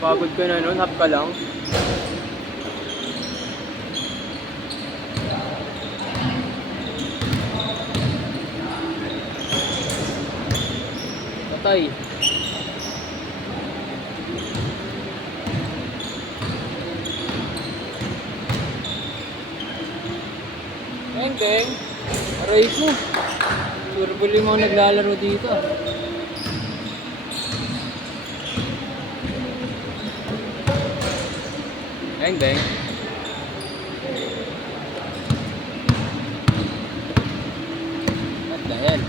Pagod ko na nun, half ka lang. Patay. Beng, aray ko. Surbol yung mga naglalaro dito. Beng. At dahil.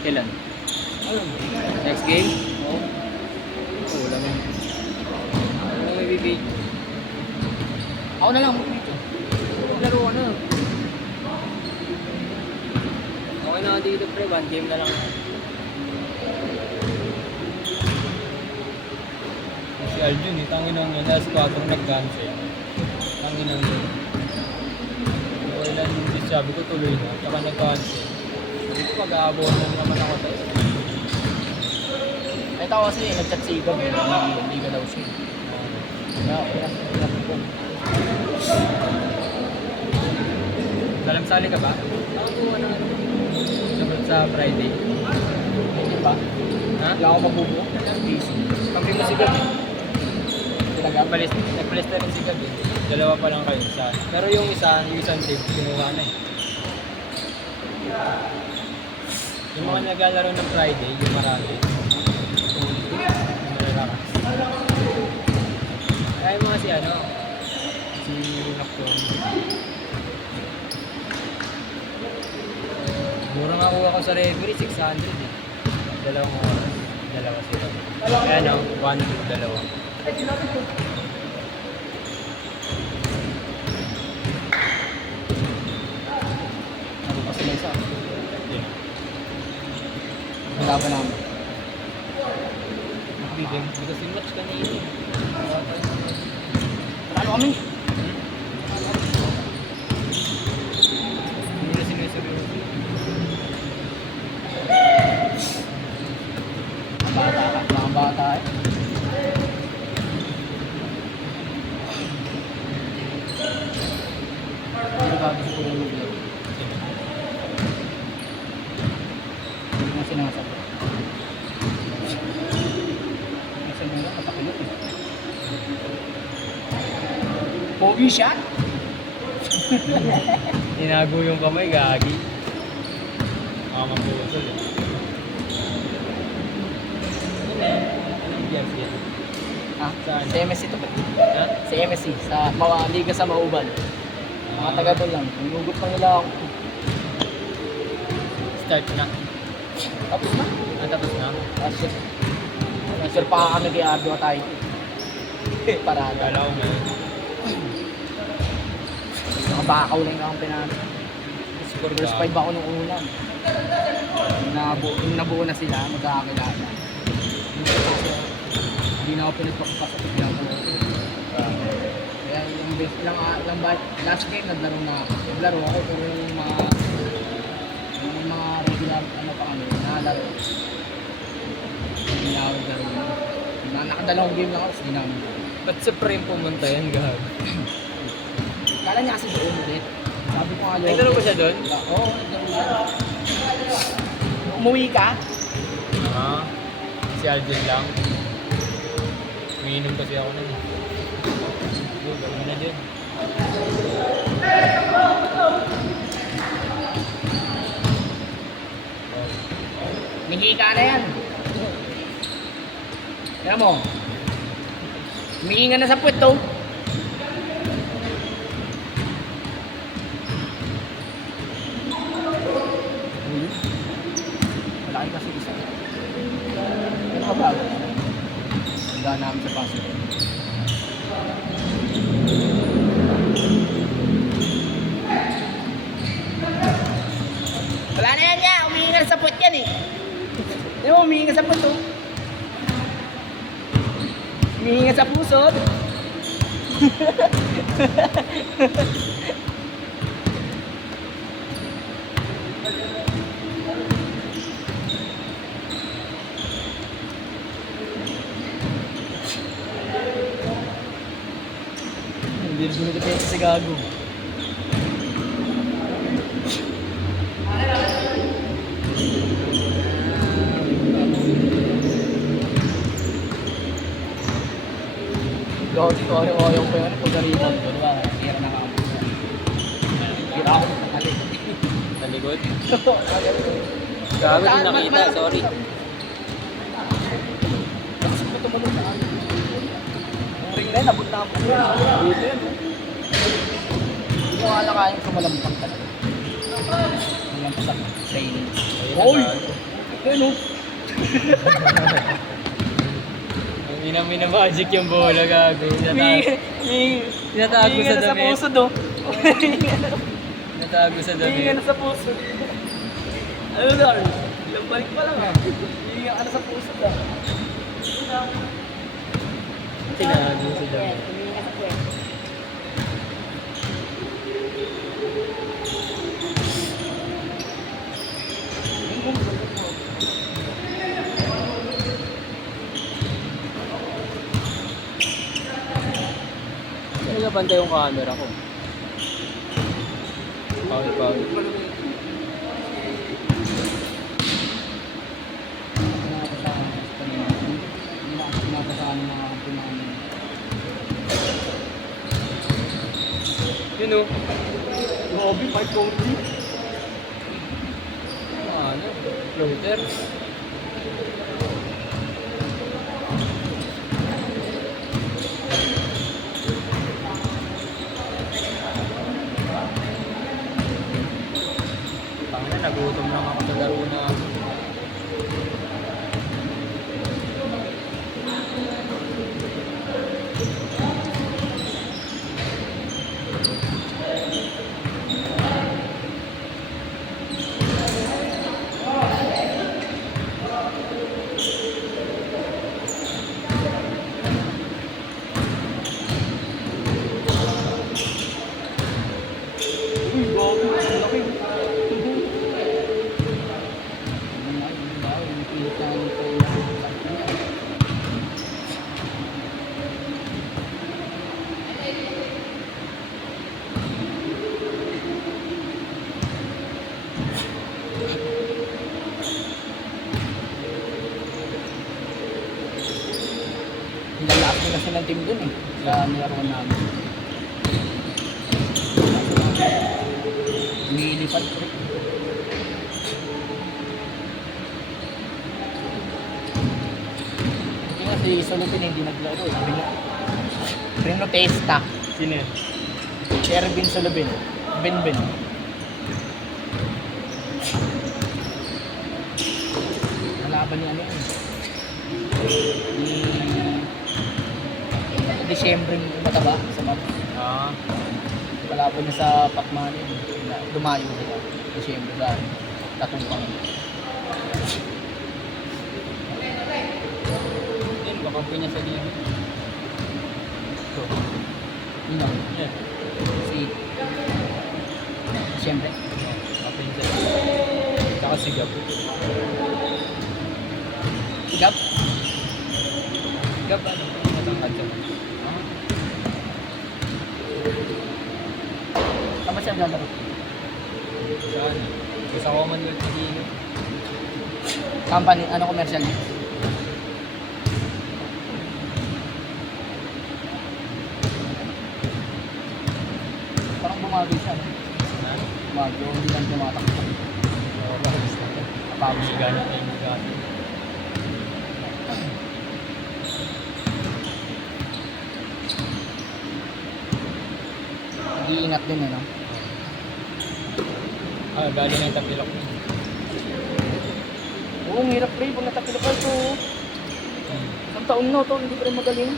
Kailan? Next game? Oo. Wala na. Ano may bibig? Ako na lang dito. Laro ko na. Okay na dito pre, one game na lang. Si Aljun eh, tangin ang yun, nasa 4 nag-cancel. Tangin ang yun. Ilan yung sabi ko tuloy na, tsaka nag-cancel. Hindi ko mag-aabawan lang naman ako tayo. Ay tao kasi nag-chat si Igam eh, hindi ka daw siya. Salam-sali ka ba? Ako na. Sabat sa Friday. Hindi pa. Ha? Hindi ako mabubo. Busy. Kampi mo si Gab eh. Talaga? Nagpalis na rin si Gab eh. Dalawa pa lang kayo sa pero yung isang team, kinuha na eh. Yung mga naglalaro ng Friday, yung marami. Kaya yung mga si ano, si Nocturne. Mura nga kuha ko sa referee, 600 eh. Dalawang oras. Dalawa sila. Kaya no, 1, 2, dalawa. Ano pa sila isa? Yun. Wala pa namin. Bigyan, kasi match kanina eh. Ano kami? Hindi na sinuseryoso. Mga bata eh. Hindi ba gusto ko yung video? Hindi mo sinasabi. Kasi mo na katakilot eh. Pogi siya? Tinago yung kamay, gagi. Maputol eh. Anong jersey yan? Ah, Saan? sa MSC to ba? Ha? Sa MSC, sa Liga sa Mauban. Mga taga doon lang. Inugot pa nila ako. Start na. Tapos na. Tapos na. Asya. Sir pa kami kay Ardo tayo. Parada. Kala ko ngayon. Nakabakaw lang akong pinano. Score First 5 ako nung una. Yung nabuo na sila, magkakakilala. Hindi na ako pinagpapasok. Hindi ako. Kaya yung best lang, last game naglaro na ako. Naglaro ako pero yung mga regular ano pa kami, nakalaro. Hindi na ako naglaro. Nakadalawang game lang ako, hindi namin. Ba't sa frame pumunta yan, gag? Kala niya kasi doon ulit. Sabi ko nga yun. Naglaro ba siya doon? Oo, naglaro siya. Umuwi ka? Ah, si Alvin lang. Umiinom kasi ako nun. Gawin na dyan. Mihika na yan. Kaya mo, humihinga na sa puwet to. Malaki kasi isa. Ano ka ba? Handa namin sa pasok. Wala na yan niya. Umihingal sa puwet yan eh. Di mo, umihingal sa puso. Umihingal sa puso. Hindi rin gumidepensa si Gago. Gawin ko yung ko yun. Pag narinig ko, diba? Hira na ako. Hira ako sa kalit. Sa likod. Gago, di nakita. Sorry. Tapos ko tumalong na ako. Yung ring na yun, nabot na ako. Dito yun. Hindi ko alakayin sumalampang talaga. Malampang sa training. Oy! Ano? Mina-magic yung bola, Gago. Tinatago sa Sa damit. puso do. Tinatago sa Hihinga damit. na sa puso. Ano Lord? Ilang balik pa lang ha. Hihinga ka na sa puso da. Tinago sa damit. Hihinga sa puwet. Hindi na banda yung camera ko. Pawit. Yun o. Grabe, 540. Ano? Floater. Tangina, nagutom lang ako sa laro na. Uy, grabe. Ang laki. Lalakas din kasi ng team dun eh. Sa nilaruan namin. Umilipad ko rin. Hindi nga si Solupin hindi naglaro. Sabi niya, Rino Testa. Sino yun? Si Ervin Solupin. Ben. Nalaban niya ano yun. Ni Disyembre yung mataba sa map. Ah. Kalaban niya sa Pacman yun. Dumayo sila. Disyembre sa Tatumpang. Yun, kakampi niya sa libo. Ito. Yun lang. Yan. Si Disyembre. Kakampi niya sa libo. Tsaka si Gab. Sigap. Gab, ano? Matangkad siya. Tama siya naglalaro. Saan? Sa Commonwealth na dino. Company, ano commercial niya? Parang bumabi siya. No? Ha? Bumabi. O hindi lang tumatakbo. Oo, bakit na? Napagod siya. Ganit na yung gamit. Nag-iingat din ano. Ah, galing na yung tapilok niya. Oo, ang hirap pre. Pag natapilapal to. Isang taon na to. Hindi pa rin magaling.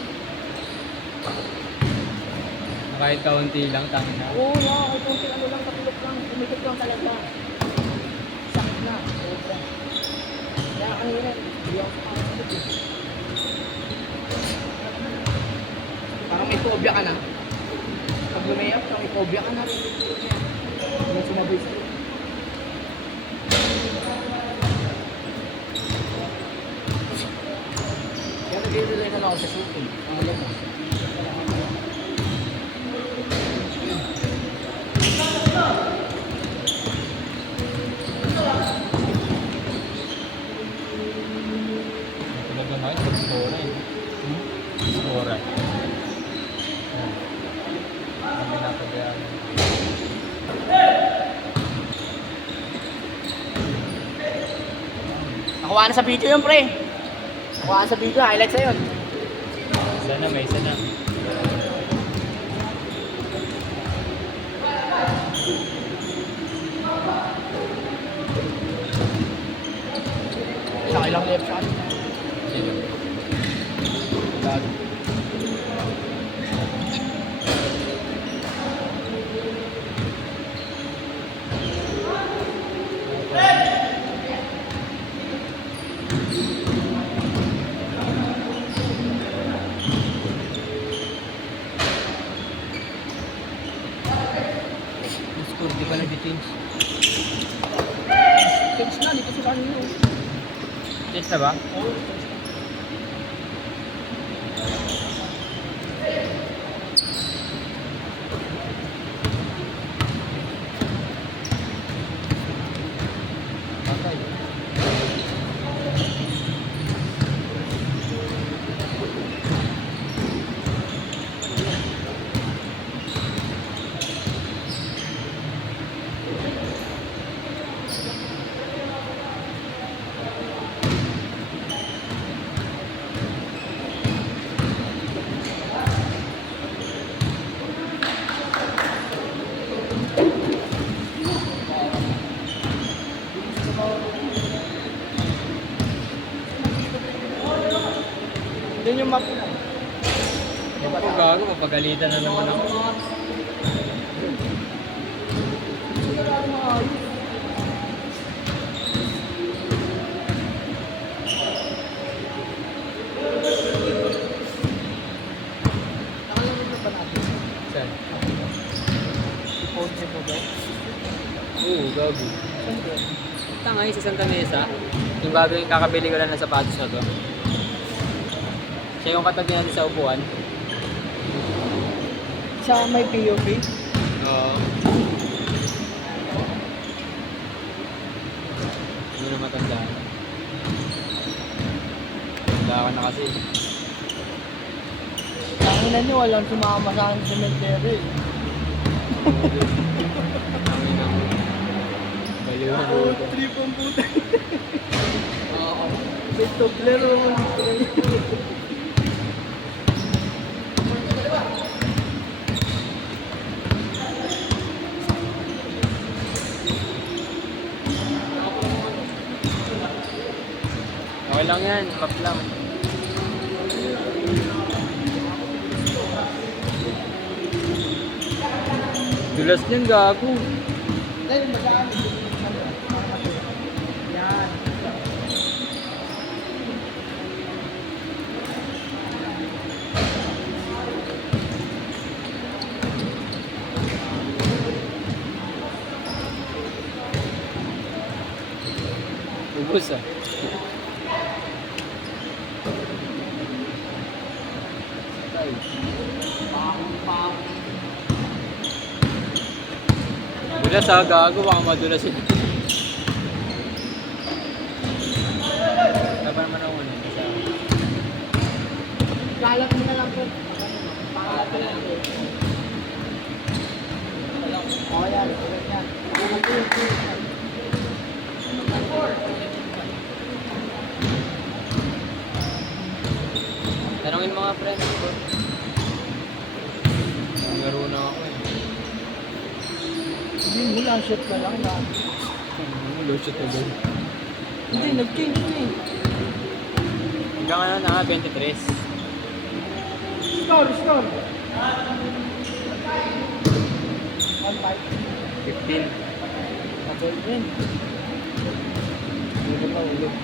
Kahit kaunti lang, tangin na. Oo, kahit konti ano lang, tapilok lang. Umikot lang talaga. Sa Kaya kanina, hindi ako sumasagot eh. Parang may phobia ka na. Pag lumayap, parang may phobia ka na rin. Hindi mo sumabay sa'yo. Kaya nag-i-relay na lang ako sa shooting. Ang alam mo. Talaga nga, pag-score eh. Score. Kami napabayaan. Nakuha na sa video yun, pre. Nakuha na sa video, highlights na yun. Sana may sana. Sa ilang left shot. Sino? Gago. Yung score, di ba nag-change? Change na, dito sa kanino. Change na ba? Oo. Patay. Yun yung map na. Ako gago, mapagalitan na naman ako. Nakalaro na ba natin? Saan? Post mo ba? Oo, gago. Saan ba? Tanga sa Santa Mesa. Yung bago yung kakabili ko lang ng sapatos na to. Siya yung katabi natin sa upuan. Sa may POV? Oo. Hindi na matandaan. Tanda ka na kasi. Tanginan niyo, walang sumama sa akin sa cemetery. Tangin ang baliw na buto. Trip ang puta. Oo. Ito, klaro mo. Okay lang yan, map lang. Dulas niyan, gago. Dahil magaan. Yan. Ubus ah. Dulas ah, gago, baka madulas yun. Laban naman ako nun. Kalat mo na lang po. Pangalat mo lang po. Oo, yan. Yan. Tanongin mga friends ko. Laro na ako eh. Hindi mo lang, shot ka lang na. Low shot agad. Hindi, nag-change na eh. Hanggang ano na, 23. Score, score. 1-5. 15. Agad din. Ulit na ulit.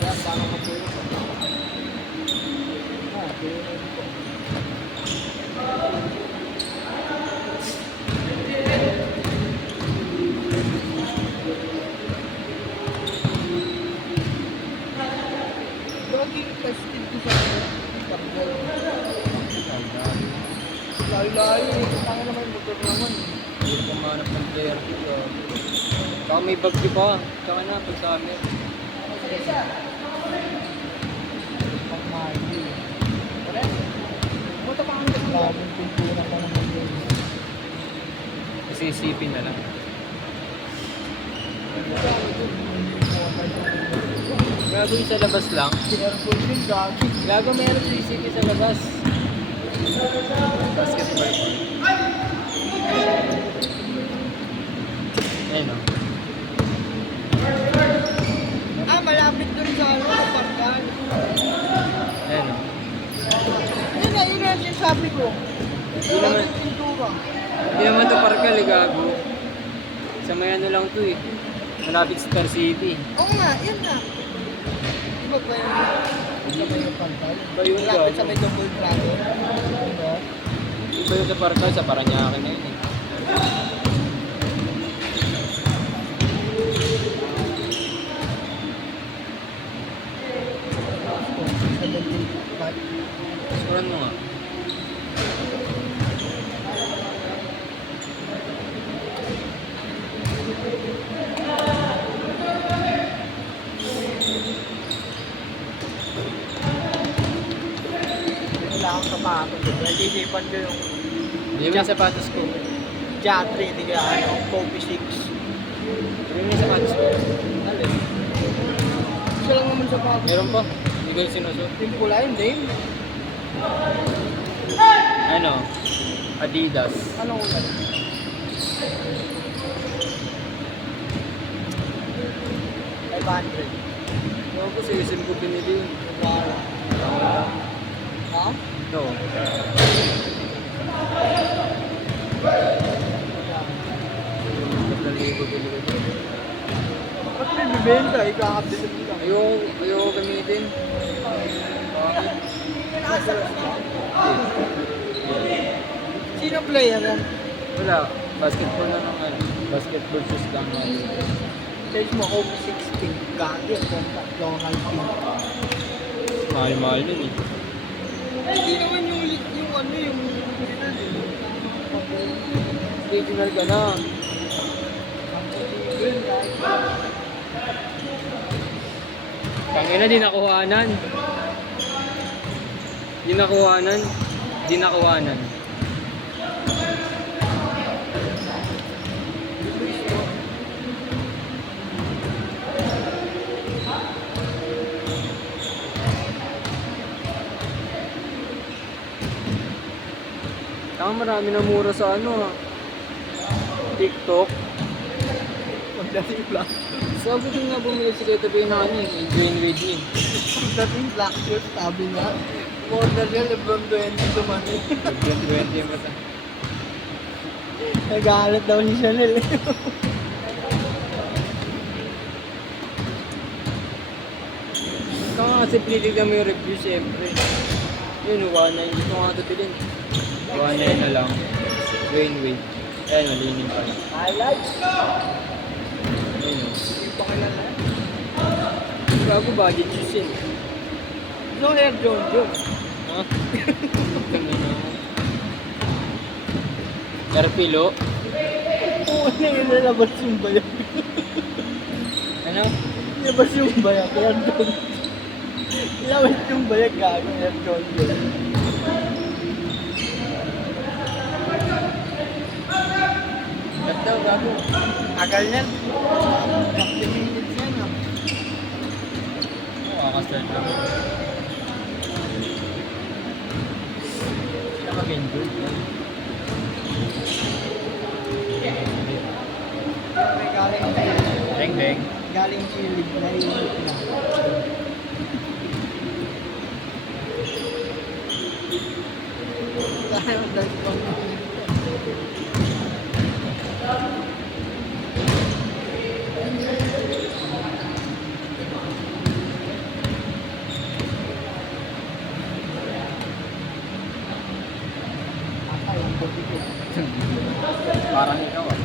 Kaya paano matulog? Lagi tested ko sa pagdal. Layo-layo eh. Tanga naman yung motor naman. Hindi ko mahanap ng player dito. Baka may bagyo pa. Tsaka na, pag sa amin. Pang Mardy. Wala. Pumunta pa kami sa grabing pintura pa naman yun. Kasi isipin na lang. Gagawin sa labas lang. Careful din, gagi. Gago meron sa isipin sa labas. Basketball. Ayun o. Ah, malapit doon sa ano, sa Parkan. Ayun o. Yun na yung sabi ko. Hindi naman, Pintura. hindi naman to parkal eh, gago. Sa may ano lang to eh. Malapit sa Star City. Oo nga, yun na. Di ba ba yun? Di ba yung Parkan? Ba yun, Malapit gago? sa may double travel. Diba? Iba yung sa parkal, sa Paranaque na yun eh. Sa double travel. Scorean mo nga. Kailangan sapatos. Nag-isipan ko yung Hindi mo yung sapatos ko. Jatri, di ka ano, Kobe 6. Hindi mo yung sapatos ko. Alin? Isa lang naman sapatos. Meron pa. Hindi ko yung sinusot. Yung pula yun, Dave. Ano? Adidas. Anong ulan? $500. Ako po sa isim ko pinili yun. Ha? No. Naligo ko dito. Ba't may bibenta? Ikakabili mo lang. Ayoko gamitin. Bakit? Sino player yan? Wala. Basketball na lang ano. Basketball shoes lang natin. Search mo, Kobe 16. Gagi, ang kontak. Local team. Mahal-mahal yun eh. Ay, hindi naman yung ano, yung original eh. Original ka na. Yun, gagi. Tangina, di nakuhanan. Di nakuhanan. Di nakuhanan. Tama, marami na mura sa ano ha. TikTok. Pagdating black. Sabi ko nga bumili si Keto Bay na ano eh. Dwayne Wade yun. Pagdating black shirt, sabi nga. Order yan, Lebron 20 dumani. 20 yung mata. Nagalit daw ni Chanel eh. Kaya kasi pinitignan mo yung review siyempre. Yun, 1.9. Gusto ko nga ito bilhin. 1.9 na lang. Dwayne Wade. Ayan, malining pa. Highlights! Ayun o. Hindi pa kilala. Bago budget shoes yun. No Air John John. Ha? Kanina. Airpilo. Oo, nilabas yung bayak. Ano? Nilabas yung bayak, Air John. Nilabas yung bayak, gago, Air John John. Ba't daw, gago? Tagal yan. 50 minutes yan ah. Kakastart lang. Sila mag-enjoy. May Beng, beng. galing kilig na yun. Tayo dagpang. Parang ikaw ah.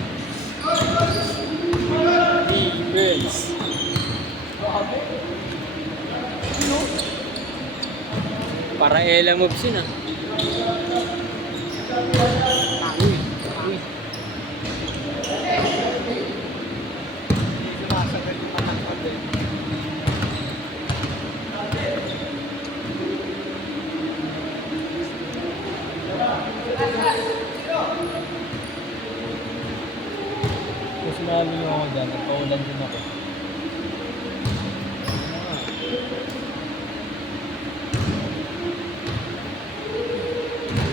Defense. Para Ella moves yun ah. Sumasabay yung matangkad eh. Kung sinabi niyo ako dyan, nagpaulan din ako.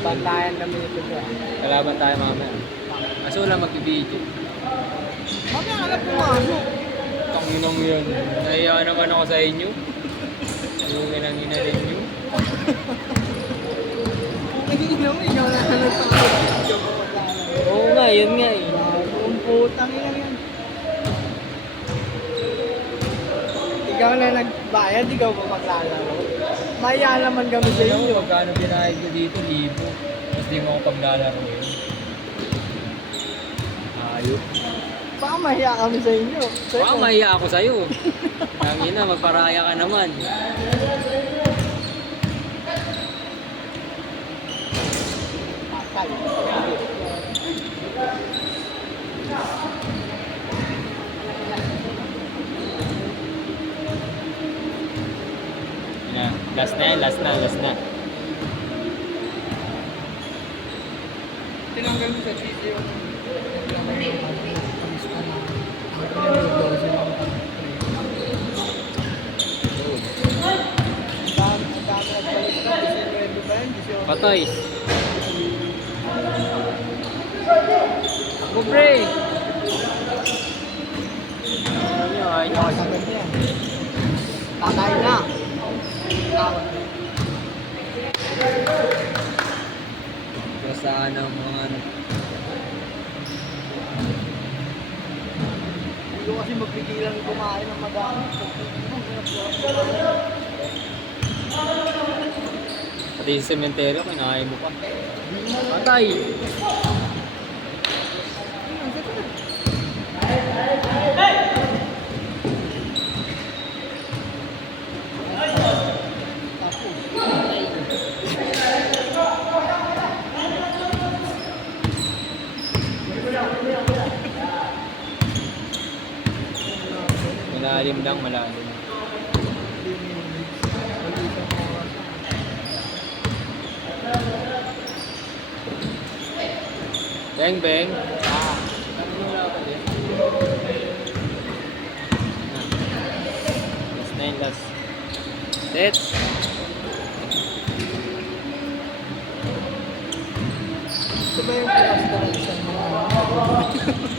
Bantayan kami nito po. Kalaban tayo mamaya. Kaso wala mag-video. Mamaya alam pumasok. Tanginang yan. Nahiya naman ako sa inyo. Yung ina rin nyo. Nagiinom, ikaw na nagpapagod. Oo nga, yun nga eh. Ang putang yan yan. Ikaw na nagbayad, ikaw pa maglalaro. Maya naman kami sa Alam mo, inyo. magkano binayad ko dito? 1,000. Tapos di mo ako paglalaro yun. Ayop. Baka mahiya kami sa inyo. Baka mahiya ako sa'yo. Tangina, magparaya ka naman. Patay. Yan. Last na yan, last na. Tinanggal mo sa cheese yung... Patay. Ako pre. Ay, Patay na. Tawad. saan ang mga ano. Hindi ko kasi magpigilan kumain ng madami. Pati sa sementeryo, kinain mo pa. Patay! Malalim lang, malalim. Beng, beng. Ah, last na yun, last. Set. Ito ba yung pinag-installation mo?